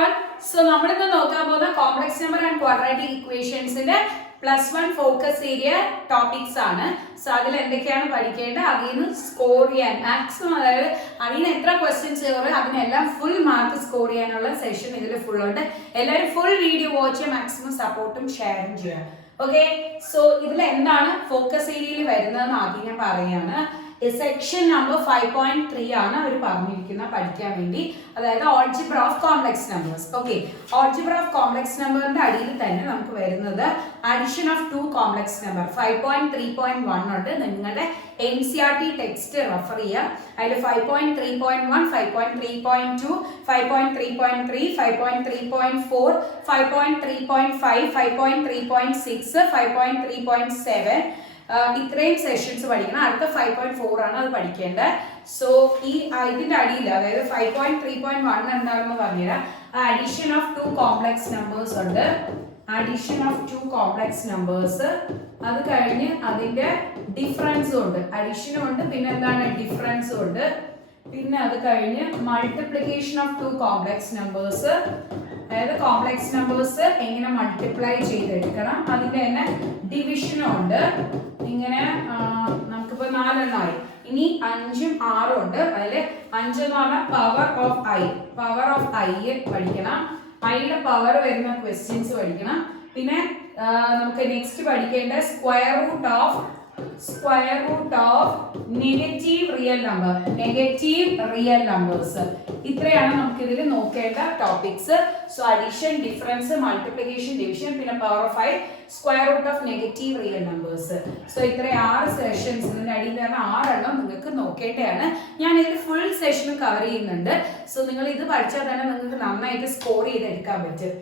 all. So നമ്മൾ ഇന്ന് നോക്കാൻ പോകുന്ന കോംപ്ലക്സ് നമ്പർ ആൻഡ് ക്വാഡ്രാറ്റിക് ഇക്വേഷൻസിന്റെ +1 ഫോക്കസ് ഏരിയ ടോപ്പിക്സ് ആണ്. സോ അതിൽ എന്തൊക്കെയാണ് പഠിക്കേണ്ടത്, അതിൽ നിന്ന് സ്കോർ ചെയ്യാൻ മാക്സിമം, അതായത് അതിന് എത്ര ക്വസ്റ്റ്യൻസ് കയറും അതിനെല്ലാം ഫുൾ മാർക്ക് സ്കോർ ചെയ്യാനുള്ള സെഷൻ ഇതിൽ ഫുൾ ഉണ്ട്. എല്ലാവരും ഫുൾ വീഡിയോ വാച്ച് ചെയ്യാൻ മാക്സിമം സപ്പോർട്ടും ഷെയറും ചെയ്യാം. ഓക്കെ, സോ ഇതിൽ എന്താണ് ഫോക്കസ് ഏരിയയിൽ വരുന്നതെന്ന് ആദ്യം ഞാൻ പറയാണ്. സെക്ഷൻ നമ്പർ 5.3 ആണ് അവർ പറഞ്ഞിരിക്കുന്നത് പഠിക്കാൻ വേണ്ടി, അതായത് algebra of complex numbers. Okay, algebra of complex നമ്പറിന്റെ അടിയിൽ തന്നെ നമുക്ക് വരുന്നത് അഡിഷൻ ഓഫ് 2 കോംപ്ലക്സ് നമ്പർ 5.3.1 ഉണ്ട്. നിങ്ങളുടെ NCERT ടെക്സ്റ്റ് റെഫർ ചെയ്യുക. അതിൽ 5.3.1, 5.3.2, 5.3.3, 5.3.4, 5.3.5, 5.3.6, 5.3.7 ഇത്രയും സെഷൻസ് പഠിക്കണം. അടുത്ത 5.4 ആണ് അത് പഠിക്കേണ്ടത്. സോ ഈ ഇതിന്റെ അടിയിൽ, അതായത് 5.3.1 എന്താണെന്ന് പറഞ്ഞുതരാം. അഡിഷൻ ഓഫ് 2 കോംപ്ലക്സ് നമ്പേഴ്സ് ഉണ്ട്. അഡിഷൻ ഓഫ് 2 കോംപ്ലക്സ് നമ്പേഴ്സ്, അത് കഴിഞ്ഞ് അതിന്റെ ഡിഫറൻസും ഉണ്ട്. അഡിഷനും ഉണ്ട്, പിന്നെ എന്താണ് ഡിഫറൻസും ഉണ്ട്. പിന്നെ അത് കഴിഞ്ഞ് മൾട്ടിപ്ലിക്കേഷൻ ഓഫ് 2 കോംപ്ലക്സ് നമ്പേഴ്സ്, അതായത് കോംപ്ലക്സ് നമ്പേഴ്സ് എങ്ങനെ മൾട്ടിപ്ലൈ ചെയ്തെടുക്കണം, അതിന്റെ തന്നെ ഡിവിഷനും ഉണ്ട്. ഇങ്ങനെ നമുക്കിപ്പോ 4 എണ്ണമായി. ഇനി 5ഉം 6ഉം ഉണ്ട്. അതില് 5 എന്ന് പറഞ്ഞാൽ power of I, power of I പഠിക്കണം. ഐയുടെ പവർ വരുന്ന ക്വസ്റ്റ്യൻസ് പഠിക്കണം. പിന്നെ നമുക്ക് നെക്സ്റ്റ് പഠിക്കേണ്ട square root of negative real number, negative real numbers. ഇത്രയാണ് നമുക്ക് ഇതിൽ നോക്കേണ്ട topics. So addition, difference, multiplication, division, പിന്നെ power of I, square root of negative real numbers. So ഇത്ര 6 സെഷൻസ്, ഇതിന്റെ അടിയിൽ തന്നെ 6 എണ്ണം നിങ്ങൾക്ക് നോക്കേണ്ടതാണ്. ഞാൻ ഇതിൽ ഫുൾ സെഷനും കവർ ചെയ്യുന്നുണ്ട്. സോ നിങ്ങൾ ഇത് പഠിച്ചാൽ തന്നെ നിങ്ങൾക്ക് നന്നായിട്ട് സ്കോർ ചെയ്തെടുക്കാൻ പറ്റും.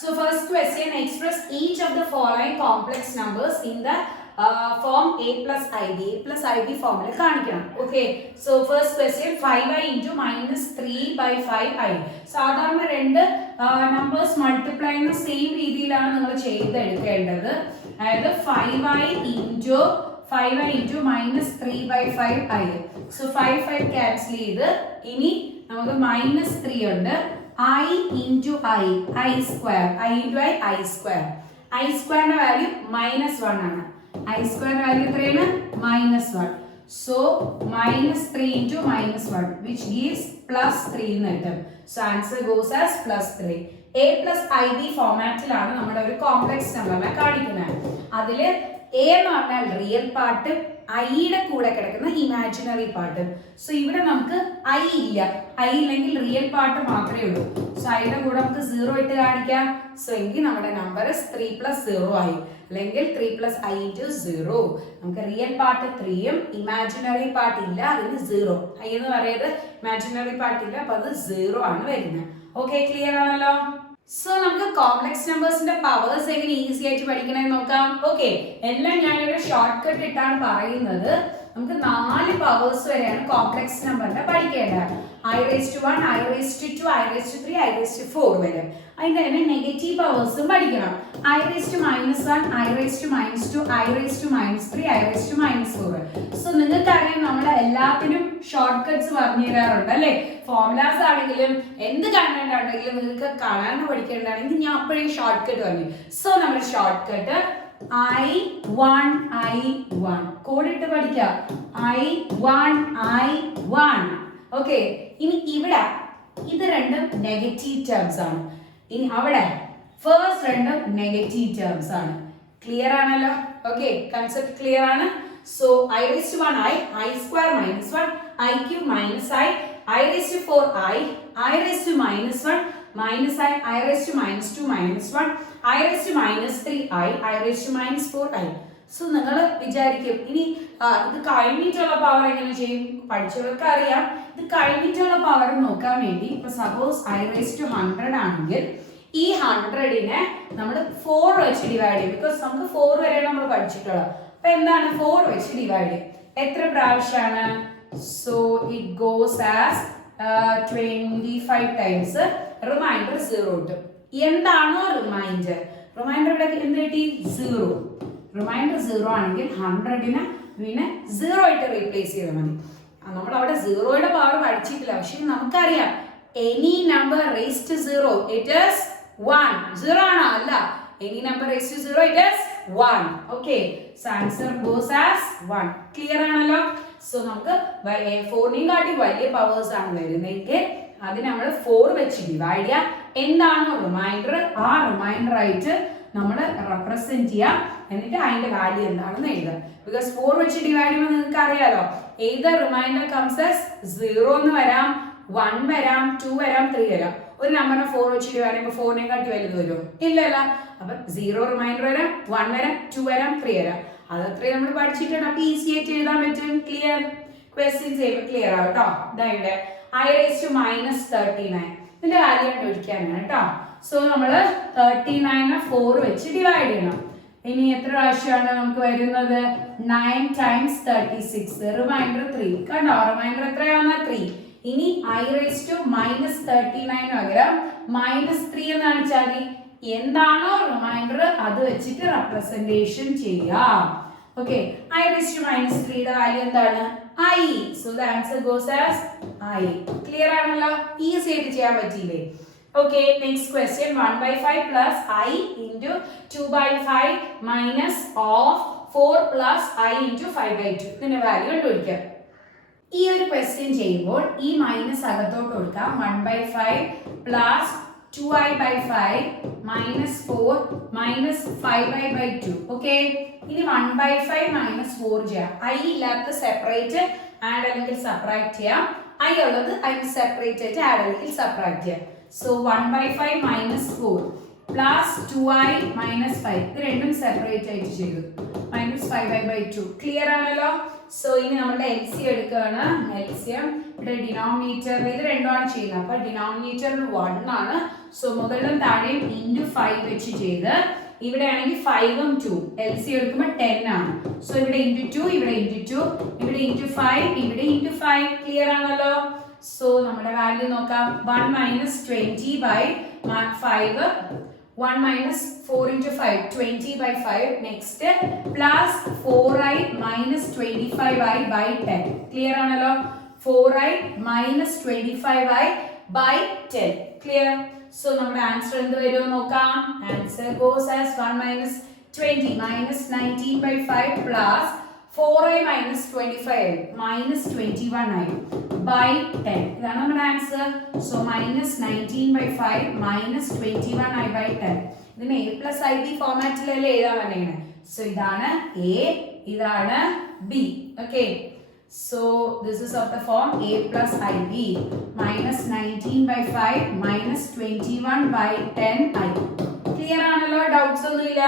So first question, express each of the following complex numbers in the form a plus ib. A plus ib formula കാണിക്കണം. Okay, so first question, 5i into -3/5i. സാധാരണ രണ്ട് നമ്പേഴ്സ് മൾട്ടിപ്ലൈ ചെയ്യുന്ന സെയിം രീതിയിലാണ് നിങ്ങൾ ചെയ്തെടുക്കേണ്ടത്. അതായത് 5i into -3/5i. So 5 cancel ചെയ്ത് ഇനി നമുക്ക് -3 ഉണ്ട്. I into I square, I into I square. I square ന്റെ വാല്യൂ -1 ആണ്. I square ന്റെ വാല്യൂ എത്രയാണ്? -1. So -3 into -1 which gives +3 എന്ന് കിട്ടും. So answer goes as +3. A plus IB ഫോമാറ്റിലാണ് നമ്മുടെ ഒരു കോംപ്ലക്സ് നമ്പറിനെ കാണിക്കുന്നത്. അതില് A എന്ന് പറഞ്ഞാൽ റിയൽ പാർട്ട്, ഐയുടെ കൂടെ കിടക്കുന്ന ഇമാജിനറി പാർട്ട്. സോ ഇവിടെ നമുക്ക് ഐ ഇല്ല, ഐ ഇല്ലെങ്കിൽ റിയൽ പാർട്ട് മാത്രമേ ഉള്ളൂ. സോ ഐയുടെ കൂടെ നമുക്ക് 0 ഇട്ട് കാണിക്കാം. സോ എങ്കിൽ നമ്മുടെ നമ്പർ 3 + 0 ആയി, അല്ലെങ്കിൽ 3 + i into 0. നമുക്ക് റിയൽ പാർട്ട് 3ഉം ഇമാജിനറി പാർട്ട് ഇല്ല, അതിന് 0. ഐ എന്ന് പറയുന്നത് ഇമാജിനറി പാർട്ട് ഇല്ല, അപ്പൊ അത് 0 ആണ് വരുന്നത്. ഓക്കെ, ക്ലിയർ ആണല്ലോ? സോ നമുക്ക് കോംപ്ലക്സ് നമ്പേഴ്സിന്റെ പവേഴ്സ് എങ്ങനെ ഈസി ആയിട്ട് പഠിക്കണമെന്ന് നോക്കാം. ഓക്കെ, എല്ലാം ഞാനൊരു ഷോർട്ട് കട്ട് ഇട്ടാണ് പറയുന്നത്. നമുക്ക് 4 പവേഴ്സ് വരെയാണ് കോംപ്ലക്സ് നമ്പറിന്റെ പഠിക്കേണ്ടത്. i⁻1, i⁻2, i⁻3, i⁻4 വരെ. അതിന്റെ തന്നെ നെഗറ്റീവ് പവേഴ്സും പഠിക്കണം. i⁻1, i⁻2, i⁻3, i⁻4. So നിങ്ങൾക്കറിയാം, നമ്മൾ എല്ലാത്തിനും ഷോർട്ട് കട്ട്സ് പറഞ്ഞു തരാറുണ്ട് അല്ലെ. ഫോർമുലാസ് ആണെങ്കിലും എന്ത് കണ്ടന്റ് ആണെങ്കിലും നിങ്ങൾക്ക് കാണാൻ പഠിക്കേണ്ടതാണെങ്കിൽ ഞാൻ അപ്പോഴേ ഷോർട്ട് കട്ട് പറഞ്ഞു. സോ നമ്മൾ ഷോർട്ട് കട്ട് I1 കോഡിട്ട് പഠിക്കാം. I1. ഓക്കെ, ഇനി ഇവിടെ ഇത് രണ്ടും നെഗറ്റീവ് ടേംസ് ആണ്. ഇനി അവിടെ ഫസ്റ്റ് രണ്ടും നെഗറ്റീവ് ടേംസ് ആണ്. ക്ലിയർ ആണല്ലോ? ഓക്കെ, കൺസെപ്റ്റ് ക്ലിയർ ആണ്. So i⁻1 I square -1, i³ -i, i⁻4 I, i⁻1 -i, i⁻2 -1, i⁻3 I, i⁻4 I. So നിങ്ങൾ വിചാരിക്കും ഇനി ഇത് കഴിഞ്ഞിട്ടുള്ള പവർ എങ്ങനെ ചെയ്യും? പഠിച്ചവർക്ക് അറിയാം. ഇത് കഴിഞ്ഞിട്ടുള്ള പവർ നോക്കാൻ വേണ്ടി ഇപ്പൊ സപ്പോസ് i⁻100 ആണെങ്കിൽ ഈ 100നെ നമ്മൾ 4 വെച്ച് ഡിവൈഡ് ചെയ്യും. ബിക്കോസ് നമുക്ക് 4 വരെ നമ്മൾ പഠിച്ചിട്ടുള്ളത്. അപ്പൊ എന്താണ് 4 വെച്ച് ഡിവൈഡ് ചെയ്യും? എത്ര പ്രാവശ്യമാണ്? So it goes as 25 times. Remainder 0 കിട്ടും. എന്താണോ റിമൈൻഡർ ഇവിടെ എന്ത് കിട്ടി? 0. റിമൈൻഡർ 0 ആണെങ്കിൽ 100നെ പിന്നെ 0 ആയിട്ട് റീപ്ലേസ് ചെയ്താൽ മതി. നമ്മൾ അവിടെ 0യുടെ പവർ പഠിച്ചിട്ടില്ല, പക്ഷെ നമുക്കറിയാം any number raised to 0, it is 1. 0 ആണോ? അല്ല. Any number raised to 0, it is 1. Okay. So answer goes as 1. Clear ആണല്ലോ? So നമുക്ക് 4 കാട്ടി വലിയ പവേഴ്സ് ആണ് വരുന്നതെങ്കിൽ അതിന് നമ്മൾ 4 വെച്ച് ഡിവൈഡ് ചെയ്യാം. എന്താണോ റിമൈൻഡർ ആ റിമൈൻഡർ ആയിട്ട് നമ്മൾ റെപ്രസെന്റ് ചെയ്യാം. എന്നിട്ട് അതിന്റെ വാല്യൂ എന്താണെന്ന് എഴുതാം. ബിക്കോസ് 4 വെച്ച് ഡിവൈഡ് ചെയ്യുമ്പോൾ നിങ്ങൾക്ക് അറിയാലോ ഏത് റിമൈൻഡർ കംസ് ആസ് 0 എന്ന് വരാം, 1 വരാം, 2 വരാം, 3 വരാം. ഒരു നമ്പറിനെ 4 വെച്ച് ഡിവൈഡ് ചെയ്യുമ്പോൾ 4 കാട്ടി വലുത് വരുമോ? ഇല്ലല്ലോ. അപ്പൊ 0 റിമൈൻഡർ വരാം, 1 വരാം, 2 വരാം, 3 വരാം. അതത്രയും നമ്മൾ പഠിച്ചിട്ടുണ്ട്. അപ്പൊ ഈസി ആയിട്ട് എഴുതാൻ പറ്റും. ക്ലിയർ? ക്വസ്റ്റ്യൻസ് ചെയ്യുമ്പോൾ ക്ലിയർ ആവും കേട്ടോ. ഇതാ ഇവിടെ i⁻39 ഇതിന്റെ വാല്യൂ കണ്ടുപിടിക്കാനാണ് കേട്ടോ. സോ നമ്മൾ 39 4 വെച്ച് ഡിവൈഡ് ചെയ്യണം. ഇനി എത്ര പ്രാവശ്യമാണ് നമുക്ക് വരുന്നത്? 9 times 36. റിമൈൻഡർ 3. കണ്ടോ? റിമൈൻഡർ എത്രയാണ്? 3. ഇനി i⁻39 പകരം -3 എന്ന് കാണിച്ചാൽ മതി. എന്താണോ റിമൈൻഡർ അത് വെച്ചിട്ട് റെപ്രസെന്റേഷൻ ചെയ്യാം. ഓക്കെ. i⁻3യുടെ വാല്യൂ എന്താണ്? I. So the answer goes as I. Clear ആണല്ലോ? ഈസി ആയിട്ട് ചെയ്യാൻ പറ്റിയില്ലേ? Okay, next question. 1/5 plus I into 2/5 minus of 4 plus I into 5/2. ഇതിന്റെ വാല്യൂ കണ്ടുപിടിക്കാം. ഈ ഒരു ക്വസ്റ്റ്യൻ ചെയ്യുമ്പോൾ ഈ മൈനസ് അകത്തോട്ട് കൊടുക്കാം. 1/5 plus 2i/5 minus 4 minus 5i/2. Okay. ഇനി 1/5 minus 4 ചെയ്യാം. I ഇല്ലാത്ത സെപ്പറേറ്റ് ആഡ് അല്ലെങ്കിൽ സബ്ട്രാക്ട് ചെയ്യാം. I ഉള്ളത് അതിന് സെപ്പറേറ്റ് ആയിട്ട് ആഡ് അല്ലെങ്കിൽ സബ്ട്രാക്ട് ചെയ്യാം. So 1/5 minus 4 plus 2i minus 5 ഇത് രണ്ടും സെപ്പറേറ്റ് ആയിട്ട് ചെയ്തു. minus 5i/2. ക്ലിയർ ആണല്ലോ? സോ ഇനി നമ്മുടെ LCM എടുക്കുകയാണ്. LCM ഇവിടെ ഡിനോമിനേറ്റർ ഇത് രണ്ടുമാണ് ചെയ്യുന്നത്. അപ്പൊ ഡിനോമിനേറ്ററിൽ 1 ആണ്. സോ മുകളിലും താഴെയും ഇൻറ്റു 5 വെച്ച് ചെയ്ത് ഇവിടെ ആണെങ്കിൽ 5ഉം 2 LCM എടുക്കുമ്പോൾ 10 ആണ്. സോ ഇവിടെ ഇൻറ്റു 2 ഇവിടെ ഇൻറ്റു 2 ഇവിടെ ഇൻറ്റു 5 ഇവിടെ ഇൻറ്റു 5. ക്ലിയർ ആണല്ലോ? സോ നമ്മുടെ വാല്യൂ നോക്കാം. 1 minus 20/5 1 minus 4 into 5 20/5 next plus 4i minus 25i by 10. Clear ആണല്ലോ? 4i minus 25i by 10. Clear? So നമ്മുടെ ആൻസർ എന്ത് വരും നോക്കാം. Answer goes as 1 minus 20 minus 19/5 plus 4i minus 25i minus 21i by 10. ഇതാണ് നമ്മുടെ answer. So minus 19/5 minus 21i by 10. ഇതിനെ a plus ib ഫോർമാറ്റിലല്ലേ എഴുതാൻ പറഞ്ഞത്. സോ ഇതാണ് a, ഇതാണ് b. Okay. So this is of the form a plus ib minus 19/5 minus 21 by 10i. Clear ആണല്ലോ? Doubts ഒന്നുമില്ല?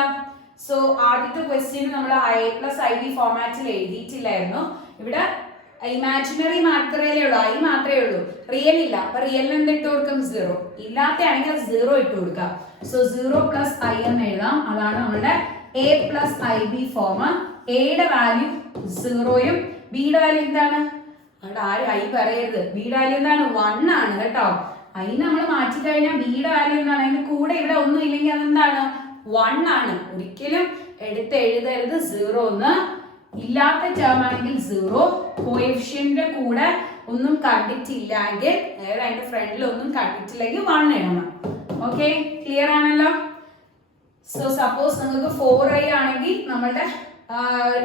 So ആദ്യത്തെ ക്വസ്റ്റ്യൻ നമ്മൾ a plus ib ഫോർമാറ്റിൽ എഴുതിയിട്ടില്ലായിരുന്നു. ഇവിടെ ഇമാജിനറി മാത്രമേ ഉള്ളൂ, ഐ മാത്രമേ ഉള്ളൂ, റിയൽ ഇല്ല. അപ്പൊ റിയലിന് എന്ത് ഇട്ട് കൊടുക്കും? 0. ഇല്ലാത്തയാണെങ്കിൽ 0 ഇട്ട് കൊടുക്കാം. സോ 0 പ്ലസ് ഐ എന്ന് എഴുതാം. അതാണ് നമ്മുടെ a plus I B form. എയുടെ വാല്യൂ 0യും ബിയുടെ വാല്യൂ എന്താണ്? അവിടെ ആരും ഐ പറയരുത്. ബിയുടെ വാല്യൂ എന്താണ്? 1 ആണ് കേട്ടോ. ഐ നമ്മൾ മാറ്റി കഴിഞ്ഞാൽ ബിയുടെ വാല്യൂ എന്താണ്? അതിന്റെ കൂടെ ഇവിടെ ഒന്നും ഇല്ലെങ്കിൽ അതെന്താണ്? 1 ആണ്. ഒരിക്കലും എടുത്ത് എഴുതരുത് 0 എന്ന്. ഇല്ലാത്ത ടേം ആണെങ്കിൽ 0, കോഎഫിഷ്യന്റിന്റെ കൂടെ ഒന്നും കണ്ടിട്ടില്ലെങ്കിൽ അതായത് അതിന്റെ ഫ്രണ്ടിൽ ഒന്നും കണ്ടിട്ടില്ലെങ്കിൽ 1 എഴുതണം. ഓക്കെ. ക്ലിയർ ആണല്ലോ? സോ സപ്പോസ് നിങ്ങൾക്ക് 4i ആണെങ്കിൽ നമ്മളുടെ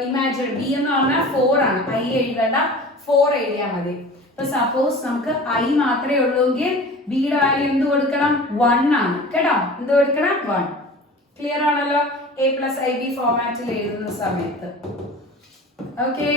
ഇമാജിൻ ബി എന്ന് പറഞ്ഞാൽ 4 ആണ്. ഐ എഴുതണ്ട, 4 എഴുതിയാൽ മതി. ഇപ്പൊ സപ്പോസ് നമുക്ക് ഐ മാത്രമേ ഉള്ളൂങ്കിൽ ബിയുടെ വാല്യൂ എന്ത് കൊടുക്കണം? 1 ആണ് കേട്ടോ. എന്ത് കൊടുക്കണം? 1. ക്ലിയർ ആണല്ലോ? a plus ib ഫോർമാറ്റിൽ എഴുതുന്ന സമയത്ത്. ഓക്കെ.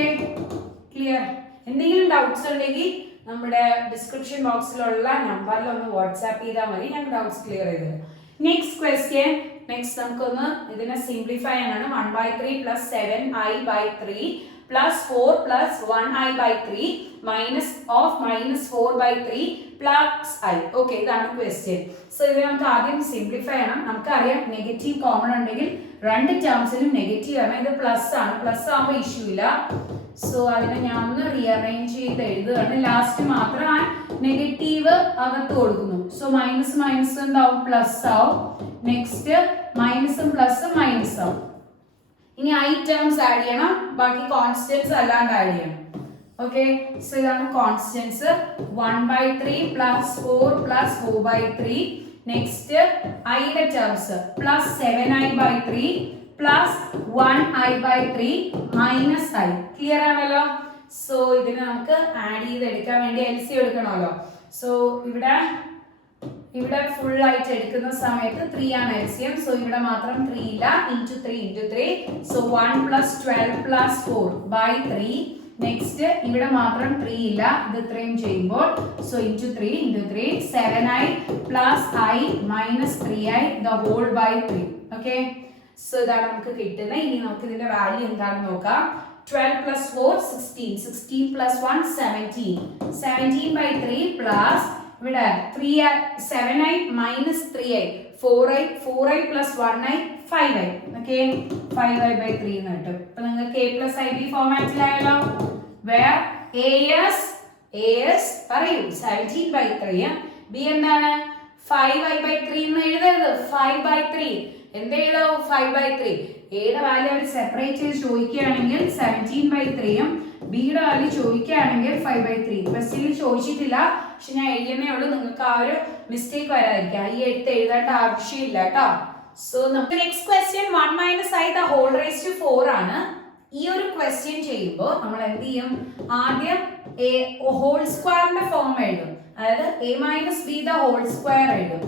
ക്ലിയർ? എന്തെങ്കിലും ഡൗട്ട്സ് ഉണ്ടെങ്കിൽ നമ്മുടെ ഡിസ്ക്രിപ്ഷൻ ബോക്സിലുള്ള നമ്പറിൽ ഒന്ന് വാട്സാപ്പ് ചെയ്താൽ മതി. ഞാൻ ഡൗട്ട്സ് ക്ലിയർ ചെയ്തത്. Next question. നെക്സ്റ്റ് നമുക്കൊന്ന് ഇതിനെ സിംപ്ലിഫൈ ആണ്. 1/3 plus 7i/3 plus 4 plus 1i/3 minus of minus 4/3 plus i. Okay. ഇതാണ് ക്വസ്റ്റ്യൻ. സോ ഇത് നമുക്ക് ആദ്യം സിംപ്ലിഫൈ ചെയ്യണം. നമുക്കറിയാം നെഗറ്റീവ് കോമൺ ഉണ്ടെങ്കിൽ രണ്ട് ടേംസിലും നെഗറ്റീവ് ആണ്. ഇത് പ്ലസ് ആണ്. പ്ലസ് ആകുമ്പോൾ ഇഷ്യൂ ഇല്ല. സോ അതിനെ ഞാൻ ഒന്ന് റീഅറേഞ്ച് ചെയ്ത് എഴുതുകയാണ്. ലാസ്റ്റ് മാത്രം ആ നെഗറ്റീവ് അകത്ത് കൊടുക്കുന്നു. സോ മൈനസ് മൈനസ് എന്താവും? പ്ലസ് ആവും. നെക്സ്റ്റ് മൈനസും പ്ലസും മൈനസ് ആവും. ഇനി ഐ ടേംസ് ആഡ് ചെയ്യണം. ബാക്കി കോൺസ്റ്റന്റ്സ് അല്ലാണ്ട് ആഡ് ചെയ്യണം. ഓക്കെ, സോ ഇതാണ് കോൺസ്റ്റൻസ്. 1/3 plus 4 plus 4/3. നെക്സ്റ്റ് ഐയുടെ terms plus 7i/3 plus 1i/3 minus i. Clear ആണല്ലോ? സോ ഇതിന് നമുക്ക് ആഡ് ചെയ്തെടുക്കാൻ വേണ്ടി LCM എടുക്കണമല്ലോ. സോ ഇവിടെ ഫുൾ ആയിട്ട് എടുക്കുന്ന സമയത്ത് 3 ആണ് LCM. സോ ഇവിടെ മാത്രം 3 ഇല്ല. Into 3. So 1 plus 12 plus 4/3. Next ഇവിടെ മാത്രം 3 ഇല്ല, ഇത് ഇത്രയും ചെയ്യുമ്പോൾ so into 3 7i plus i minus 3i the whole by 3. Okay, so ഇതാണ് നമുക്ക് കിട്ടുന്നത്. ഇനി നമുക്ക് ഇതിന്റെ വാല്യൂ എന്താണെന്ന് നോക്കാം. 12 plus 4 16. 16 plus 1 17. 17/3 പ്ലസ് ഇവിടെ 7i minus 3i 4i plus 1i 5i. Okay, 5i/3 എന്ന് കിട്ടും. അപ്പൊ നിങ്ങൾക്ക് a plus ib ഫോർമാറ്റിലായല്ലോ. വേർ as പറയൂ 17/3. b എന്താണ് 5i/3 എന്ന് എഴുതരുത്, 5/3. എന്ത് എഴുതാവൂ 5/3. എയുടെ വാല്യൂ അവർ സെപ്പറേറ്റ് ചെയ്ത് ചോദിക്കുകയാണെങ്കിൽ 17/3 ബിയുടെ വാല്യൂ ചോദിക്കുകയാണെങ്കിൽ 5/3. ക്വസ്റ്റ്യനിൽ ചോദിച്ചിട്ടില്ല, പക്ഷെ ഞാൻ എഴുതിയേ ഉള്ളൂ. നിങ്ങൾക്ക് ആ ഒരു മിസ്റ്റേക്ക് വരാതിരിക്കാം. ഈ എഴുതേണ്ട ആവശ്യമില്ല കേട്ടോ. സോ നമുക്ക് next question 1 - i the whole raised to 4 ആണ്. ഈ ഒരു ക്വസ്റ്റ്യൻ ചെയ്യുമ്പോൾ നമ്മൾ എന്ത് ചെയ്യും? ആദ്യം ഹോൾ സ്ക്വയറിന്റെ ഫോം എഴുതും, അതായത് a - b the whole square എഴുതും.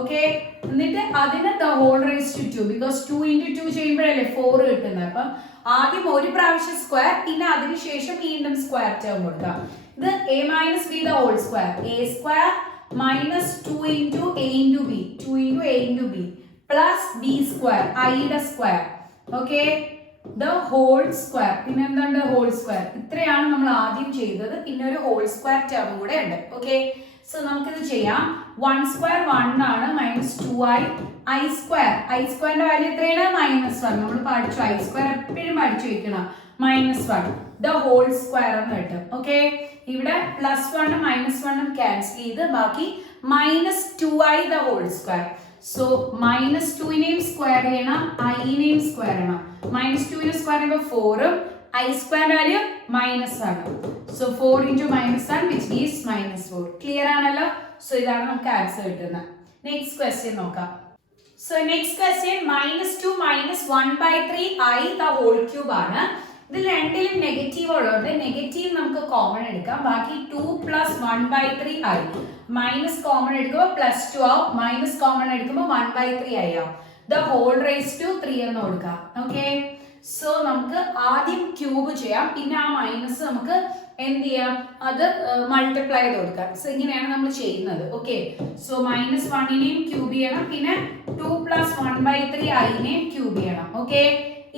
ഓക്കെ, എന്നിട്ട് അതിന് the whole raised to 2 because 2 into 2 ചെയ്യുമ്പോഴല്ലേ 4 കിട്ടുന്നത്. അപ്പം ആദ്യം ഒരു പ്രാവശ്യം സ്ക്വയർ, പിന്നെ അതിനുശേഷം വീണ്ടും സ്ക്വയർ ടേം കൊടുക്കാം. ഇത് a - b the whole square, a square minus 2 into a into b, 2 into a into b plus b square, i യുടെ square. Okay, the whole square. പിന്നെ എന്താണ് ഹോൾ സ്ക്വയർ? ഇത്രയാണ് നമ്മൾ ആദ്യം ചെയ്തത്. പിന്നെ ഒരു ഹോൾ സ്ക്വയർ ടേം കൂടെ ഉണ്ട്. ഓക്കെ, സോ നമുക്കിത് ചെയ്യാം. 1 square 1 ആണ്, മൈനസ് 2i. i സ്ക്വയറിന്റെ വാല്യൂ എത്രയാണ്? -1. നമ്മൾ പഠിച്ചു, i സ്ക്വയർ എപ്പോഴും പഠിച്ചു വെക്കണം. -1 ദ ഹോൾ സ്ക്വയർ എന്ന് കിട്ടും. ഓക്കെ, ഇവിടെ +1 -1 ക്യാൻസൽ ചെയ്ത് ബാക്കി -2i the whole square. So -2നെയും സ്ക്വയർ ചെയ്യണം, iനെയും സ്ക്വയർ ചെയ്യണം. -2നെ സ്ക്വയർ ചെയ്യുമ്പോൾ 4ഉം i സ്ക്വയറിന്റെ value -1. So 4 into -1 which gives -4. Clear ആണല്ലോ? സോ ഇതാണ് നമുക്ക് ആൻസർ കിട്ടുന്നത്. നെക്സ്റ്റ് ക്വസ്റ്റ്യൻ നോക്കാം. So next question -2 - 1/3i the whole cube ആണ്. ഇതിൽ രണ്ടിലും നെഗറ്റീവ് ഉള്ളതുകൊണ്ട് നെഗറ്റീവ് നമുക്ക് കോമൺ എടുക്കാം. ബാക്കി 2 plus 1/3i. മൈനസ് കോമൺ എടുക്കുമ്പോൾ +2 ആവും, മൈനസ് കോമൺ എടുക്കുമ്പോൾ 1/3i ആവും. ദ ഹോൾ റേസ് ടു 3 എന്ന് കൊടുക്കാം. ഓക്കെ, സോ നമുക്ക് ആദ്യം ക്യൂബ് ചെയ്യാം, പിന്നെ ആ മൈനസ് നമുക്ക് എന്ത് ചെയ്യാം, അത് മൾട്ടിപ്ലൈ ചെയ്ത് കൊടുക്കാം. സോ ഇങ്ങനെയാണ് നമ്മൾ ചെയ്യുന്നത്. ഓക്കെ, സോ -1നെയും ക്യൂബ് ചെയ്യണം, പിന്നെ 2 plus 1/3iനെയും ക്യൂബ് ചെയ്യണം. ഓക്കെ,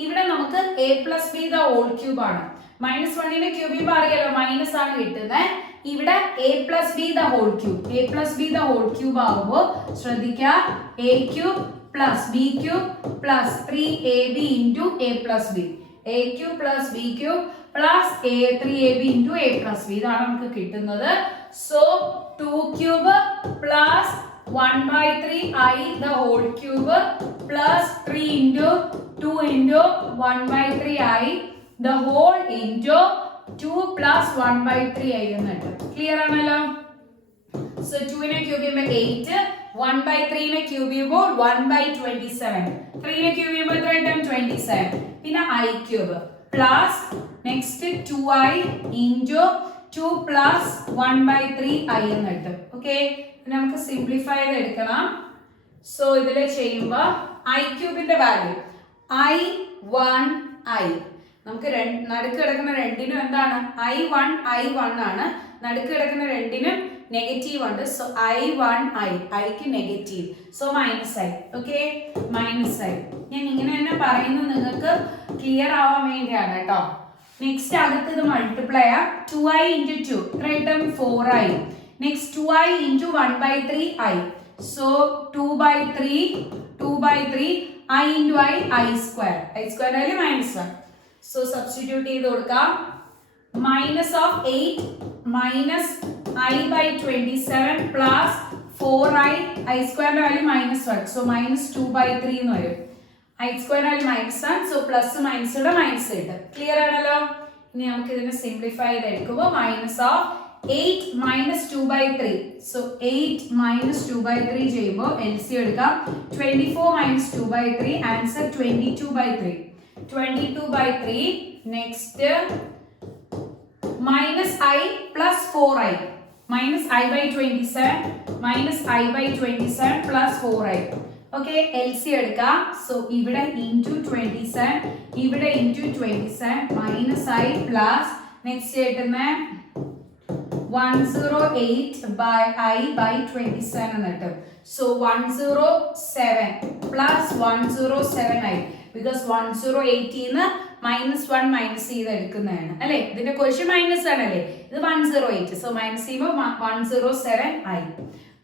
ഇവിടെ നമുക്ക് a plus b the whole cube ആണ്. -1നെ ക്യൂബ് ചെയ്യുമ്പോൾ അറിയാലോ മൈനസ് ആണ് കിട്ടുന്നത്. ഇവിടെ a plus b the whole cube, a plus b the whole cube ആവുമ്പോൾ ശ്രദ്ധിക്കുക, a cube plus b cube plus 3ab into a plus b, a cube plus b cube plus 3ab into a plus b. ഇതാണ് നമുക്ക് കിട്ടുന്നത്. So 2 cube plus 1/3i the whole cube plus 3 into 2 into 1/3i the whole into 2 plus 1/3i എന്ന് കിട്ടും. Clear ആണല്ലോ? So 2നെ cube ചെയ്യുമ്പോൾ 8, 1/3നെ cube ചെയ്യുമ്പോൾ 1/27, 3നെ cube ചെയ്യുമ്പോൾ എത്ര കിട്ടും? 27. പിന്നെ i cube plus next 2i into 2 plus 1/3i എന്ന് കിട്ടും. ഓക്കെ, നമുക്ക് സിംപ്ലിഫൈ ചെയ്ത് എടുക്കണം. സോ ഇതിൽ ചെയ്യുമ്പോൾ i ക്യൂബിന്റെ വാല്യൂ i1i. നമുക്ക് നടുക്ക് കിടക്കുന്ന രണ്ടിനും എന്താണ്? i1 ആണ്. നടുക്ക് കിടക്കുന്ന രണ്ടിനും നെഗറ്റീവ് ഉണ്ട്. സോ i1i, iക്ക് negative, so -i. Okay, -i. ഞാൻ ഇങ്ങനെ തന്നെ പറയുന്നത് നിങ്ങൾക്ക് ക്ലിയർ ആവാൻ വേണ്ടിയാണ് കേട്ടോ. നെക്സ്റ്റ് അകത്ത് ഇത് മൾട്ടിപ്ലൈ ആ 2i into 2 എത്ര കിട്ടും? 4i. Next 2i into 1/3i. So 2/3 i into i square. i square value -1. So substitute ചെയ്ത് കൊടുക്കാം. -8 minus i/27 plus 4i, i square value -1. So -2/3 എന്ന് വരും. i square value -1, so plus minus ഇവിടെ minus കിട്ടും. Clear ആണല്ലോ? ഇനി നമുക്ക് ഇതിനെ സിംപ്ലിഫൈ ചെയ്തെടുക്കുമ്പോൾ minus of 8 minus 2 by 3. So 8 minus 2 by 3 ചെയ്യുമ്പോൾ LCM എടുക്കാം. 24 minus 2 by 3 answer 22 by 3. 22 by 3. Next minus I plus 4I. Minus I by 27 minus I by 27 plus 4I. Okay, LCM എടുക്കാം. So ഇവിടെ into 27 ഇവിടെ into 27 minus I plus next കിട്ടുന്ന 108 by I by 27 എന്നിട്ട്. So 107 plus 107I because 108 ന്ന് -1 minus ചെയ്ത് എടുക്കുന്നതാണ് അല്ലേ. ഇതിന്റെ ക്വസ്റ്റ്യൻ മൈനസ് ആണല്ലേ, ഇത് 108. സോ മൈനസ് ചെയ്യുമ്പോൾ 107I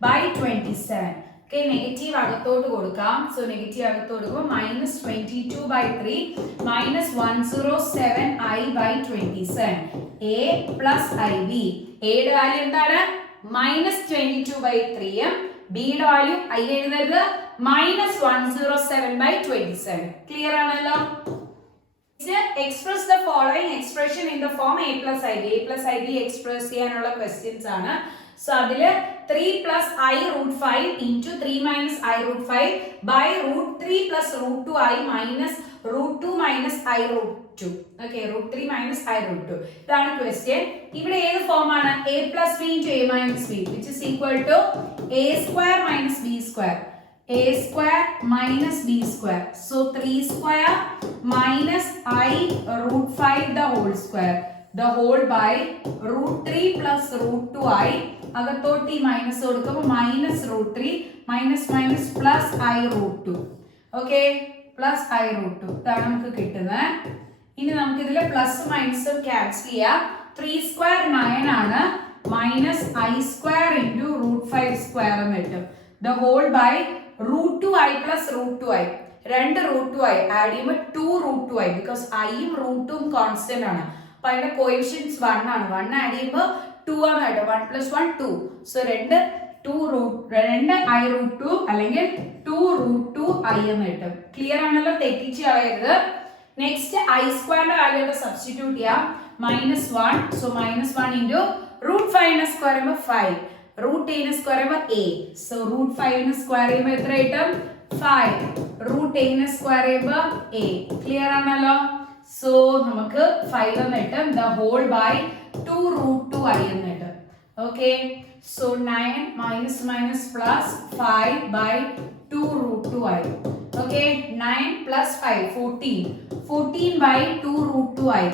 by 27. Okay, നെഗറ്റീവ് അകത്തോട്ട് കൊടുക്കാം. സോ നെഗറ്റീവ് അകത്തോട്ട് കൊടുക്കുമ്പോൾ -22 by 3 minus 107I by 27. A plus IB. എയുടെ വാല്യൂ എന്താണ്? -22 by 3. ബിയുടെ വാല്യൂ ഐ എഴുതരുത്, -107 by 27. ക്ലിയർ ആണല്ലോ. Express the following expression in the form a plus ib. A plus ib express ചെയ്യാനുള്ള ക്വസ്റ്റ്യൻസ് ആണ്. സോ അതില് 3 plus I root 5 into 3 minus I root 5 by root 3 plus root 2I minus root 2 minus I root 2. Okay, root 3 minus I root 2. ഇതാണ് question. ഇവിടെ ഏത് form ആണ്? a plus b into a minus b which is equal to a square minus b square. A square minus b square. So 3 square minus I root 5 the whole square. The whole by root 3 plus root 2I. അകത്തോട്ട് ഈ minus കൊടുക്കുമ്പോൾ minus root 3 minus minus plus i root 2. Okay, plus i root 2 ഇതാണ് നമുക്ക് കിട്ടുന്നത്. ഇനി നമുക്ക് ഇതിൽ plus മൈനസും cancel ചെയ്യാം. 3 സ്ക്വയർ 9 ആണ്, minus I square into root 5 square എന്ന് കിട്ടും. The whole by root 2I plus root 2I. രണ്ട് റൂട്ട് 2I ആഡ് ചെയ്യുമ്പോൾ 2 റൂട്ട് 2I ബിക്കോസ് ഐയും റൂട്ടും കോൺസ്റ്റന്റ് ആണ്. അപ്പൊ അതിന്റെ കോഎഫിഷ്യൻസ് 1 ആണ്. 1 ആഡ് ചെയ്യുമ്പോൾ 2 ആണ് കേട്ടോ. 1 plus 1 2. സോ രണ്ട് ഐ റൂട്ട് 2 അല്ലെങ്കിൽ 2 റൂട്ട് 2I എന്ന് കിട്ടും. ക്ലിയർ ആണല്ലോ, തെറ്റിച്ച് കളയരുത്. നെക്സ്റ്റ് ഐ സ്ക്വയറിന്റെ വാല്യൂ സബ്സ്റ്റിറ്റ്യൂട്ട് ചെയ്യാം. -1. സോ -1 ഇൻറ്റു റൂട്ട് 5 സ്ക്വയർ ചെയ്യുമ്പോൾ 5. റൂട്ട് 8 സ്ക്വയർ ചെയ്യുമ്പോൾ 8. സോ റൂട്ട് 5 സ്ക്വയർ ചെയ്യുമ്പോൾ എത്ര കിട്ടും? 5. റൂട്ട് 8 സ്ക്വയർ ചെയ്യുമ്പോൾ 8. ക്ലിയർ ആണല്ലോ. സോ നമുക്ക് 5 എന്ന് കിട്ടും. The whole by 2 root 2I എന്ന് കിട്ടും. Okay, so 9 minus minus plus 5 by 2 root 2I. Okay, 9 plus 5 14 by 2 root 2I.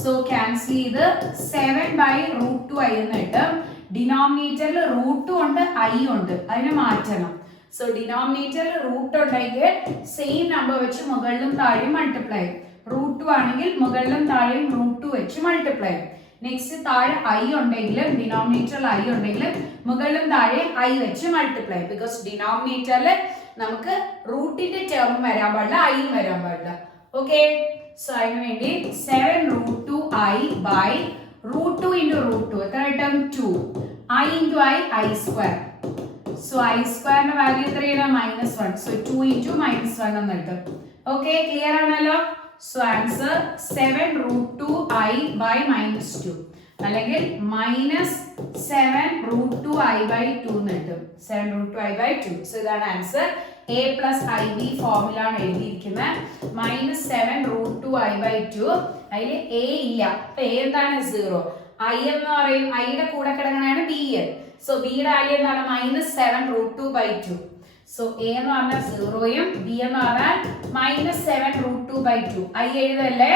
So cancel ചെയ്ത് 7 by root 2I എന്ന് കിട്ടും. ഡിനോമിനേറ്ററിൽ റൂട്ട് ഉണ്ട് ഐ ഉണ്ട്, അതിനെ മാറ്റണം. സോ ഡിനോമിനേറ്ററിൽ റൂട്ട് ഉണ്ടെങ്കിൽ സെയിം നമ്പർ വെച്ച് മുകളിലും താഴെയും മൾട്ടിപ്ലൈ. റൂട്ട് 2 ആണെങ്കിൽ മുകളിലും താഴെയും റൂട്ട് 2 വെച്ച് മൾട്ടിപ്ലൈ. നെക്സ്റ്റ് താഴെ ഐ ഉണ്ടെങ്കിലും ഡിനോമിനേറ്ററിൽ ഐ ഉണ്ടെങ്കിലും മുകളിലും താഴെ ഐ വെച്ച് മൾട്ടിപ്ലൈ. ബിക്കോസ് ഡിനോമിനേറ്ററിൽ നമുക്ക് റൂട്ടിന്റെ ടേം വരാൻ പാടില്ല, ഐയും വരാൻ പാടില്ല. ഓക്കെ, സോ അതിന് വേണ്ടി 7 root 2I by root 2 into root 2 എത്ര കിട്ടും? 2. I into I square. So I സ്ക്വയറിന്റെ വാല്യൂ എത്രയാണ്? -1. സോ 2 into -1 എന്ന് കിട്ടും. ഓക്കെ, ക്ലിയർ ആണല്ലോ. So answer 7 root 2I by -2 അല്ലെങ്കിൽ -7 root 2I by 2 എന്ന് കിട്ടും. 7 root 2I by 2. So ഇതാണ് answer. A plus IB formula ആണ് എഴുതിയിരിക്കുന്നത്. -7 root 2I by 2. അതിൽ A ഇല്ല, അപ്പൊ A എന്താണ്? 0. I എന്ന് പറയും ഐയുടെ കൂടെ കിടക്കണതാണ് B. സോ ബിയുടെ വാല്യൂ എന്താണ്? -7 root 2 by 2. സോ എ എന്ന് പറഞ്ഞാൽ 0യും ബി എന്ന് പറഞ്ഞാൽ -7 root 2 by 2. ഐ എഴുതല്ലേ,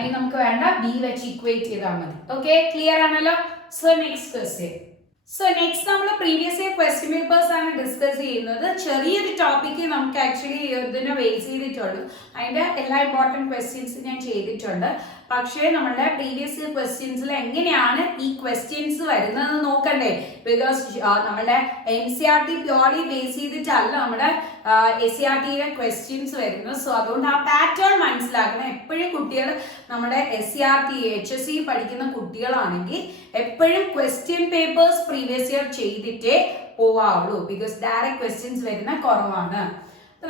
ഐ നമുക്ക് വേണ്ട, ബി വെച്ച് ഇക്വേറ്റ് ചെയ്താൽ മതി. ഓക്കെ, ക്ലിയർ ആണല്ലോ. So next question. So next നമ്മൾ പ്രീവിയസ് ഇയർ ക്വസ്റ്റ്യൻ പേപ്പേഴ്സ് ആണ് ഡിസ്കസ് ചെയ്യുന്നത്. ചെറിയൊരു ടോപ്പിക്ക് നമുക്ക് ആക്ച്വലി ഇതിനെ ബേസ് ചെയ്തിട്ടുള്ളൂ. അതിന്റെ എല്ലാ ഇമ്പോർട്ടൻറ്റ് ക്വസ്റ്റ്യൻസ് ഞാൻ ചെയ്തിട്ടുണ്ട്. പക്ഷേ നമ്മുടെ പ്രീവിയസ് ഇയർ ക്വസ്റ്റ്യൻസിൽ എങ്ങനെയാണ് ഈ ക്വസ്റ്റ്യൻസ് വരുന്നത് നോക്കണ്ടേ? ബിക്കോസ് നമ്മുടെ NCERT പ്യോർലി ബേസ് ചെയ്തിട്ടല്ല നമ്മുടെ SCERTയിലെ ക്വസ്റ്റ്യൻസ് വരുന്നത്. സോ അതുകൊണ്ട് ആ പാറ്റേൺ മനസ്സിലാക്കണം. എപ്പോഴും കുട്ടികൾ നമ്മുടെ SCERT HSC പഠിക്കുന്ന കുട്ടികളാണെങ്കിൽ എപ്പോഴും ക്വസ്റ്റ്യൻ പേപ്പേഴ്സ് പ്രീവിയസ് ഇയർ ചെയ്തിട്ടേ പോവാവുള്ളൂ. ബിക്കോസ് ഡയറക്റ്റ് ക്വസ്റ്റ്യൻസ് വരുന്ന കുറവാണ്.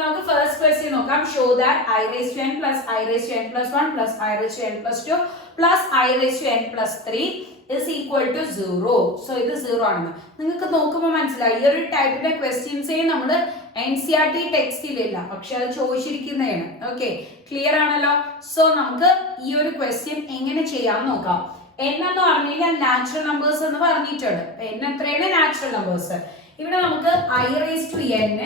നമുക്ക് ഫസ്റ്റ് ക്വസ്റ്റ്യൻ നോക്കാം. Show that I raised to n plus I raised to n plus 1 plus I raised to n plus 2 plus I raised to n plus 3 is equal to 0. So ഇത് 0 ആണെന്ന് നിങ്ങൾക്ക് നോക്കുമ്പോൾ മനസ്സിലായി. ഈ ഒരു ടൈപ്പിന്റെ ക്വസ്റ്റ്യൻസേ നമ്മൾ NCERT ടെക്സ്റ്റിലില്ല, പക്ഷെ അത് ചോദിച്ചിരിക്കുന്നതാണ്. ഓക്കെ, ക്ലിയർ ആണല്ലോ. സോ നമുക്ക് ഈ ഒരു ക്വസ്റ്റ്യൻ എങ്ങനെ ചെയ്യാമെന്ന് നോക്കാം. n എന്ന് പറഞ്ഞു കഴിഞ്ഞാൽ നാച്ചുറൽ നമ്പേഴ്സ് എന്ന് പറഞ്ഞിട്ടുണ്ട്. n എത്രയാണ്? Natural numbers. ഇവിടെ നമുക്ക് I raised to n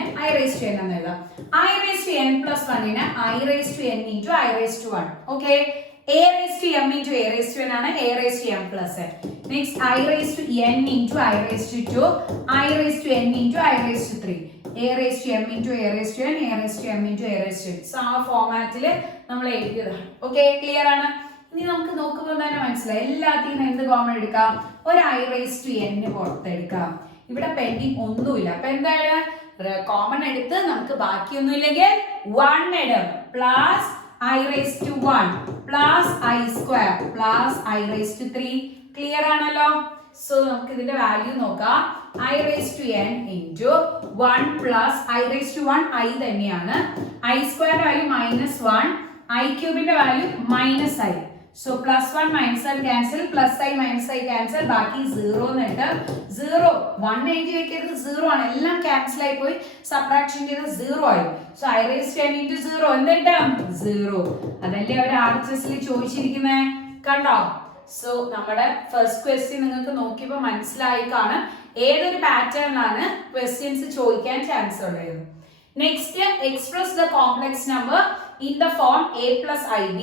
എന്ന് എഴുതാം. I raised to n plus 1 നെ I raised to n into I raised to 1. Okay, A raised to m into A raised to n ആണ് A raised to m plus n. Next I raised to n into I raised to 2, I raised to n into I raised to 3, A raised to m into A raised to n, A raised to m into A raised to n. So ആ ഫോർമാറ്റിൽ നമ്മൾ എഴുതിയതാണ്. Okay, clear ആണ്. ഇനി നമുക്ക് നോക്കുമ്പോൾ തന്നെ മനസ്സിലായി എല്ലാത്തിനും എന്ത് കോമൺ എടുക്കാം? ഒരു I raised to n പുറത്തെടുക്കാം. ഇവിടെ പെൻഡിങ് ഒന്നുമില്ല. അപ്പൊ എന്താണ് കോമൺ എടുത്ത് നമുക്ക് ബാക്കിയൊന്നുമില്ലെങ്കിൽ 1 ഇടും. Plus I raised to 1 plus I square plus I raised to 3. Clear ആണല്ലോ. സോ നമുക്ക് ഇതിന്റെ വാല്യൂ നോക്കാം. I raised to n into 1 plus I raised to 1 I തന്നെയാണ്. I square വാല്യൂ -1, I ക്യൂബിന്റെ value -i. So plus 1 minus 1 cancel, plus I minus I cancel, ബാക്കി 0 എന്നിട്ട് 0 1 എഴുതി വെക്കരുത്, 0 ആണ്. എല്ലാം ക്യാൻസൽ ആയി പോയി, സബ്ട്രാക്ഷൻ ചെയ്ത് 0 ആയി. So I raised to n into 0 എന്നിട്ട് 0. അതല്ലേ അവർ RHSൽ ചോദിച്ചിരിക്കുന്നത്, കണ്ടോ? സോ നമ്മുടെ ഫസ്റ്റ് ക്വസ്റ്റ്യൻ നിങ്ങൾക്ക് നോക്കിയപ്പോൾ മനസ്സിലായി കാണും ഏതൊരു പാറ്റേണിലാണ് ക്വസ്റ്റ്യൻസ് ചോദിക്കാൻ ചാൻസ് ഉള്ളത്. Next, express the complex number in the form a plus ib.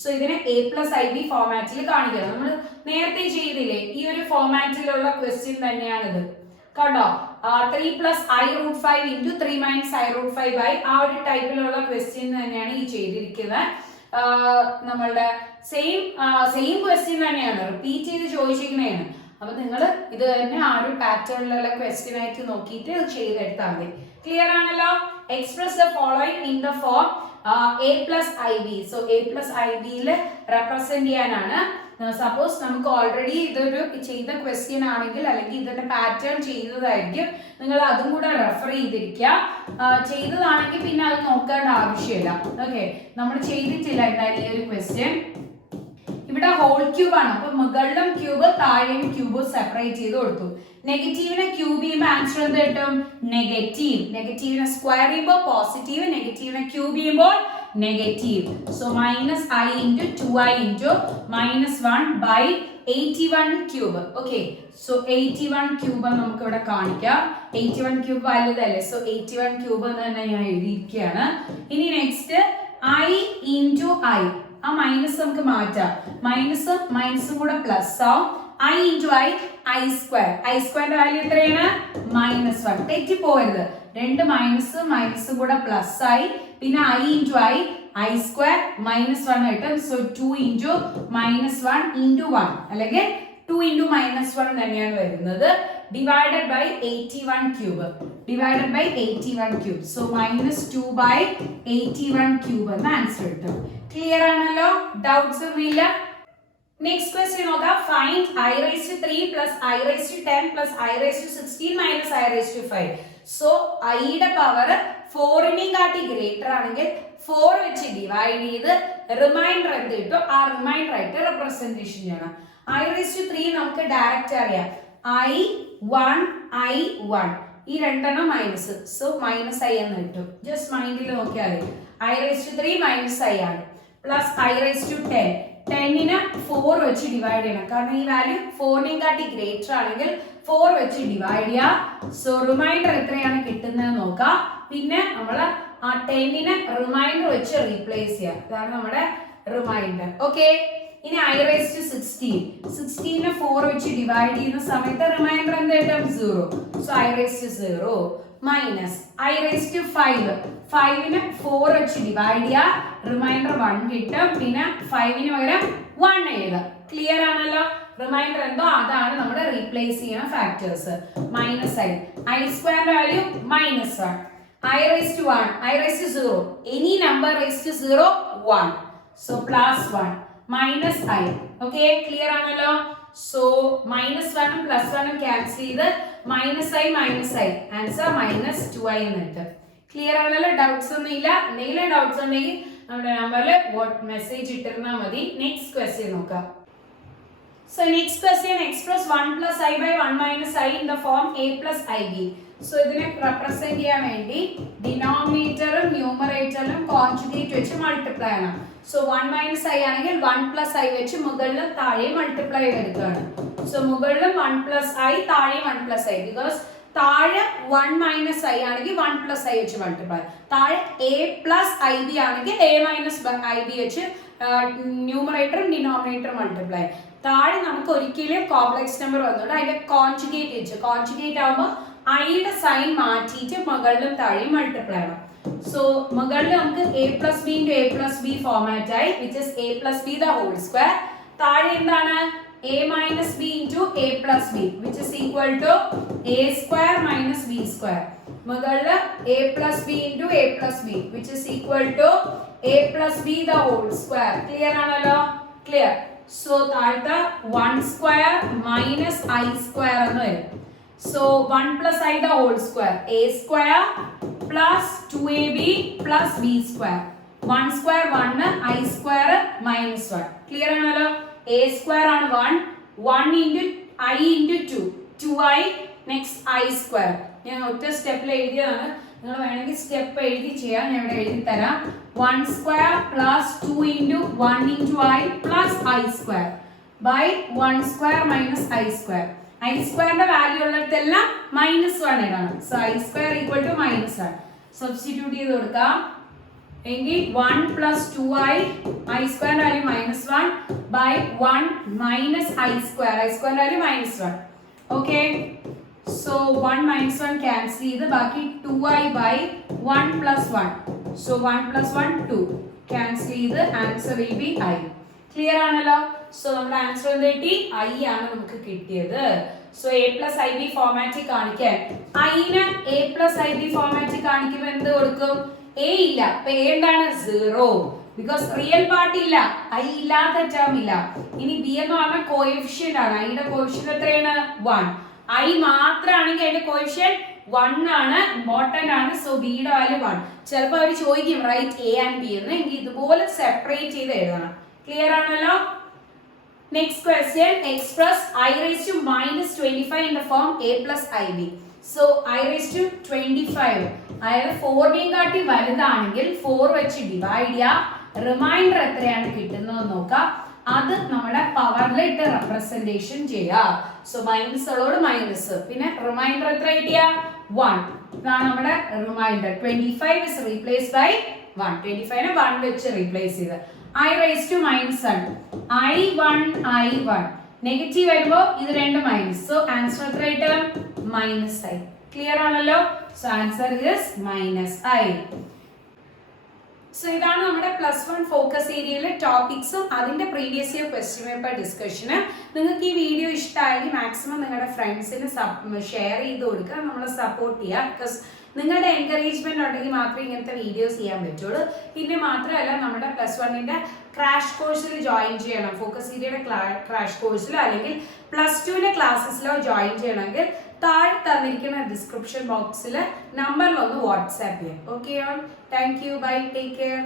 So ഇതിനെ a plus ib ഫോർമാറ്റിൽ കാണിക്കണം. നമ്മൾ നേരത്തെ ചെയ്തില്ലേ ഈ ഒരു ഫോർമാറ്റിലുള്ള ക്വസ്റ്റ്യൻ തന്നെയാണിത്, കണ്ടോ? 3 plus I root 5 into 3 minus I root 5 by ആ ഒരു ടൈപ്പിലുള്ള ക്വസ്റ്റ്യൻ തന്നെയാണ് ഈ ചെയ്തിരിക്കുന്നത്. നമ്മളുടെ സെയിം ക്വസ്റ്റ്യൻ തന്നെയാണ്, റിപ്പീറ്റ് ചെയ്ത് ചോദിച്ചിരിക്കുന്നതാണ്. അപ്പൊ നിങ്ങൾ ഇത് തന്നെ ആ ഒരു പാറ്റേണിലുള്ള ക്വസ്റ്റ്യൻ ആയിട്ട് നോക്കിയിട്ട് ചെയ്തെടുത്താൽ മതി. ക്ലിയർ ആണല്ലോ. Express the following in the form a plus ib. So a plus ib യിൽ റെപ്രസെന്റ് ചെയ്യാനാണ്. സപ്പോസ് നമുക്ക് ഓൾറെഡി ഇതൊരു ചെയ്ത ക്വസ്റ്റ്യൻ ആണെങ്കിൽ അല്ലെങ്കിൽ ഇതിന്റെ പാറ്റേൺ ചെയ്തതായിരിക്കും, നിങ്ങൾ അതും കൂടെ റെഫർ ചെയ്തിരിക്കുക. ചെയ്തതാണെങ്കിൽ പിന്നെ അത് നോക്കേണ്ട ആവശ്യമില്ല. ഓക്കെ, നമ്മൾ ചെയ്തിട്ടില്ല എന്തായാലും ഈ ഒരു ക്വസ്റ്റ്യൻ. ഇവിടെ ഹോൾ ക്യൂബ് ആണ്, അപ്പൊ മുകളിലും ക്യൂബ് താഴെയും ക്യൂബ് സെപ്പറേറ്റ് ചെയ്ത് കൊടുത്തു. നെഗറ്റീവിനെ ക്യൂബ് ചെയ്യുമ്പോൾ ആൻസർ എന്ത് കിട്ടും? നെഗറ്റീവ്. നെഗറ്റീവിനെ സ്ക്വയർ ചെയ്യുമ്പോൾ പോസിറ്റീവ്, നെഗറ്റീവിനെ ക്യൂബ് ചെയ്യുമ്പോൾ negative. So -i into 2i into -1 by 81 cube. Okay, so 81 cube നമുക്ക് ഇവിടെ കാണിക്കാം. 81 ക്യൂബ് വലുതല്ലേ, സോ 81 ക്യൂബ് എന്ന് തന്നെ ഞാൻ എഴുതിയിരിക്കുകയാണ്. ഇനി നെക്സ്റ്റ് i into i, ആ മൈനസ് നമുക്ക് മാറ്റാം. മൈനസും കൂടെ പ്ലസ് ആവും. I into I square. I square value എത്രയാണ്? -1. തെറ്റിപ്പോകരുത്, രണ്ട് മൈനസും കൂടെ പ്ലസ് ആയി. പിന്നെ I into I square -1 കിട്ടും. സോ 2 into -1 into 1 അല്ലെങ്കിൽ 2 into -1 തന്നെയാണ് വരുന്നത്. Divided by 81 cube. Divided by 81 cube. So -2 by 81 cube എന്ന ആൻസർ കിട്ടും. ക്ലിയർ ആണല്ലോ, ഡൗട്ട്സ് ഒന്നുമില്ല. നെക്സ്റ്റ് ക്വസ്റ്റ്യൻ നോക്കാം. Find I raised to 3 plus I raised to 10 plus I raised to 16 minus I raised to 5. So ഐയുടെ power 4നെയും കാട്ടി greater ആണെങ്കിൽ 4 വെച്ച് divide ചെയ്ത് റിമൈൻഡർ എന്ത് കിട്ടും ആ റിമൈൻഡർ ആയിട്ട് റെപ്രസെന്റേഷൻ ചെയ്യണം. I raised to 3 നമുക്ക് ഡയറക്റ്റ് അറിയാം, I1 ഈ രണ്ടെണ്ണം മൈനസ്, സോ -i എന്ന് കിട്ടും. ജസ്റ്റ് മൈൻഡിൽ നോക്കിയാൽ മതി. I raised to 3 -i ആണ്. പ്ലസ് I raised to 10, 10നെ 4 വെച്ച് ഡിവൈഡ് ചെയ്യണം, കാരണം ഈ വാല്യൂ 4നെയും കാട്ടി ഗ്രേറ്റർ ആണെങ്കിൽ 4 വെച്ച് ഡിവൈഡ് ചെയ്യാം. സോ റിമൈൻഡർ എത്രയാണ് കിട്ടുന്നത് നോക്കാം. പിന്നെ നമ്മൾ ആ 10നെ റിമൈൻഡർ വെച്ച് റീപ്ലേസ് ചെയ്യാം, ഇതാണ് നമ്മുടെ റിമൈൻഡർ. ഓക്കെ, ഇനി I raised to 16, 16നെ 4 വെച്ച് ഡിവൈഡ് ചെയ്യുന്ന സമയത്ത് റിമൈൻഡർ എന്ത് കിട്ടും? 0. So I raised to 0 minus I raised to 5, 5നെ 4 വെച്ച് ഡിവൈഡ് ചെയ്യാം, റിമൈൻഡർ 1 കിട്ടും. പിന്നെ 5ന് പകരം 1 എഴുതാം. ക്ലിയർ ആണല്ലോ. റിമൈൻഡർ എന്തോ അതാണ് നമ്മൾ റീപ്ലേസ് ചെയ്യുന്ന factors. I square value -1, I raised to 1, I raised to 0, any number raised to 0 1, so +1 -i. Okay, clear ആണല്ലോ. സോ -1ഉം +1ഉം ക്യാൻസൽ ചെയ്ത് -i ആൻസർ -2i എന്ന് കിട്ടും. ക്ലിയർ ആണല്ലോ? ഡൗട്ട്സ് ഒന്നും ഇല്ല. എന്തെങ്കിലും ഡൗട്ട്സ് ഉണ്ടെങ്കിൽ നമ്മുടെ നമ്പറിൽ മെസ്സേജ് ഇട്ടിരുന്നാൽ മതി. നെക്സ്റ്റ് ക്വസ്റ്റ്യൻ നോക്കാം. So next question, express 1 plus I by 1 minus I in the form a plus ib. So ഇതിനെ represent ചെയ്യാൻ വേണ്ടി ഡിനോമിനേറ്ററും ന്യൂമറേറ്ററും കോൺജുഗേറ്റ് വെച്ച് മൾട്ടിപ്ലൈ ആണ്. സോ 1 minus I ആണെങ്കിൽ 1 plus I വെച്ച് മുകളിലും താഴെയും മൾട്ടിപ്ലൈ എടുക്കുകയാണ്. സോ മുകളിലും 1 plus I താഴെയും 1 plus I, ബിക്കോസ് താഴെ 1 minus I ആണെങ്കിൽ 1 plus I വെച്ച് മൾട്ടിപ്ലൈ, താഴെ a plus ib ആണെങ്കിൽ a minus ib വെച്ച് ന്യൂമറേറ്ററും ഡിനോമിനേറ്ററും മൾട്ടിപ്ലൈ. താഴെ നമുക്ക് ഒരിക്കലും കോംപ്ലക്സ് നമ്പർ വന്നോണ്ട് അതിന്റെ കോൺജുഗേറ്റ് വെച്ച്, കോൺജുഗേറ്റ് ആവുമ്പോൾ ഐയുടെ സൈൻ മാറ്റിയിട്ട് മുകളിലും താഴെയും മൾട്ടിപ്ലൈ ആവും. സോ മുകളിൽ നമുക്ക് a plus b into a plus b format ആയി, which is a plus b the whole square. താഴെ എന്താണ്? a minus b into a plus b, which is equal to a square minus b square. മുകളിൽ a plus b into a plus b, which is equal to a plus b the whole square. Clear ആണല്ലോ? Clear. So താഴത്തെ 1 square minus I square എന്ന് വരും. So 1 plus I the whole square, a square plus 2ab plus b square. 1 square 1, I square minus 1. Clear ആണല്ലോ? a square ആണ് 1, 1 into I into 2, 2i, next I square. ഞാൻ ഒറ്റ സ്റ്റെപ്പിൽ എഴുതിയതാണ്, നിങ്ങൾ വേണമെങ്കിൽ സ്റ്റെപ്പ് എഴുതി ചെയ്യാം. ഞാൻ ഇവിടെ എഴുതി തരാം. 1 square plus 2 into 1 into I plus I square by 1 square minus I square. I square ന്റെ വാല്യൂ ഉള്ളിടത്തെല്ലാം -1 ഇടണം. So I square equal to -1. Substitute ചെയ്ത് കൊടുക്കാം. എങ്കിൽ 1 plus 2i, I square value -1 by 1 minus I square value -1. Okay, so 1 minus 1 cancel ചെയ്ത് ബാക്കി 2i by 1 plus 1. So 1 plus 1 2 cancel ചെയ്ത് answer will be I. Clear ആണല്ലോ? So നമ്മുടെ answer എന്ത് കിട്ടി? I ആണ് നമുക്ക് കിട്ടിയത്. സോ a plus ib ഫോമാറ്റിൽ കാണിക്കാൻ, iനെ a plus ib ഫോമാറ്റിൽ കാണിക്കുമ്പോൾ എന്ത് കൊടുക്കും? a ഇല്ല, അപ്പൊ a എന്താണ്? 0, ബിക്കോസ് റിയൽ പാർട്ട് ഇല്ല, I ഇല്ലാത്ത ടേം ഇല്ല. ഇനി b എന്ന് പറഞ്ഞാൽ കോഎഫിഷ്യന്റ് ആണ്, ഐയുടെ കോഎഫിഷ്യന്റ് എത്രയാണ്? 1. I മാത്രമാണെങ്കിൽ അതിന്റെ കോഎഫിഷ്യന്റ് 1 ആണ്, ഇമ്പോർട്ടന്റ് ആണ്. സോ ബിയുടെ വാല്യൂ 1. ചിലപ്പോൾ അവർ ചോദിക്കും റൈറ്റ് എ ആൻഡ് ബി എന്ന്, എങ്കിൽ ഇതുപോലെ സെപ്പറേറ്റ് ചെയ്ത് എഴുതണം. ക്ലിയർ ആണല്ലോ? Next question, express I raised to minus 25 in the form a plus ib. So I raised to 25, അതായത് 4 കാട്ടി വലുതാണെങ്കിൽ 4 വെച്ച് ഡിവൈഡ് ചെയ്യുക, റിമൈൻഡർ എത്രയാണ് കിട്ടുന്നത് നോക്കാം. അത് നമ്മുടെ പവറിലിട്ട് റെപ്രസെന്റേഷൻ ചെയ്യാം. സോ മൈനസ് ഉള്ളതോട് മൈനസ്, പിന്നെ റിമൈൻഡർ എത്ര കിട്ടിയ? 1. ഇതാണ് നമ്മുടെ റിമൈൻഡർ. 25 is replaced by 1. 25 നെ 1 വെച്ച് റീപ്ലേസ് ചെയ്ത് I raised to -1. I1 I1 negative വരുമ്പോൾ ഇത് രണ്ട് മൈനസ്, സോ ആൻസർ എത്ര കിട്ടും? -I. ക്ലിയർ ആണല്ലോ? So answer is -I. So ഇതാണ് നമ്മുടെ +1 ഫോക്കസ് ഏരിയയിലെ ടോപ്പിക്സും അതിന്റെ പ്രീവിയസ് ഇയർ ക്വസ്റ്റ്യൻ പേപ്പർ ഡിസ്കഷന്. നിങ്ങൾക്ക് ഈ വീഡിയോ ഇഷ്ടമായെങ്കിൽ മാക്സിമം നിങ്ങളുടെ ഫ്രണ്ട്സിന് ഷെയർ ചെയ്ത് കൊടുക്കുക, നമ്മളെ സപ്പോർട്ട് ചെയ്യുക. ബിക്കോസ് നിങ്ങളുടെ എൻകറേജ്മെന്റ് ഉണ്ടെങ്കിൽ മാത്രമേ ഇങ്ങനത്തെ വീഡിയോസ് ചെയ്യാൻ പറ്റുള്ളൂ. പിന്നെ മാത്രമല്ല, നമ്മുടെ +1ന്റെ ക്രാഷ് കോഴ്സിൽ ജോയിൻ ചെയ്യണം, ഫോക്കസ് ഏരിയയുടെ ക്രാഷ് കോഴ്സിലോ അല്ലെങ്കിൽ +2ന്റെ ക്ലാസ്സസിലോ ജോയിൻ ചെയ്യണമെങ്കിൽ താഴെ തന്നിരിക്കുന്ന ഡിസ്ക്രിപ്ഷൻ ബോക്സിൽ നമ്പറിലൊന്ന് വാട്സാപ്പ് ചെയ്യാം. Okay all, thank you, bye, take care.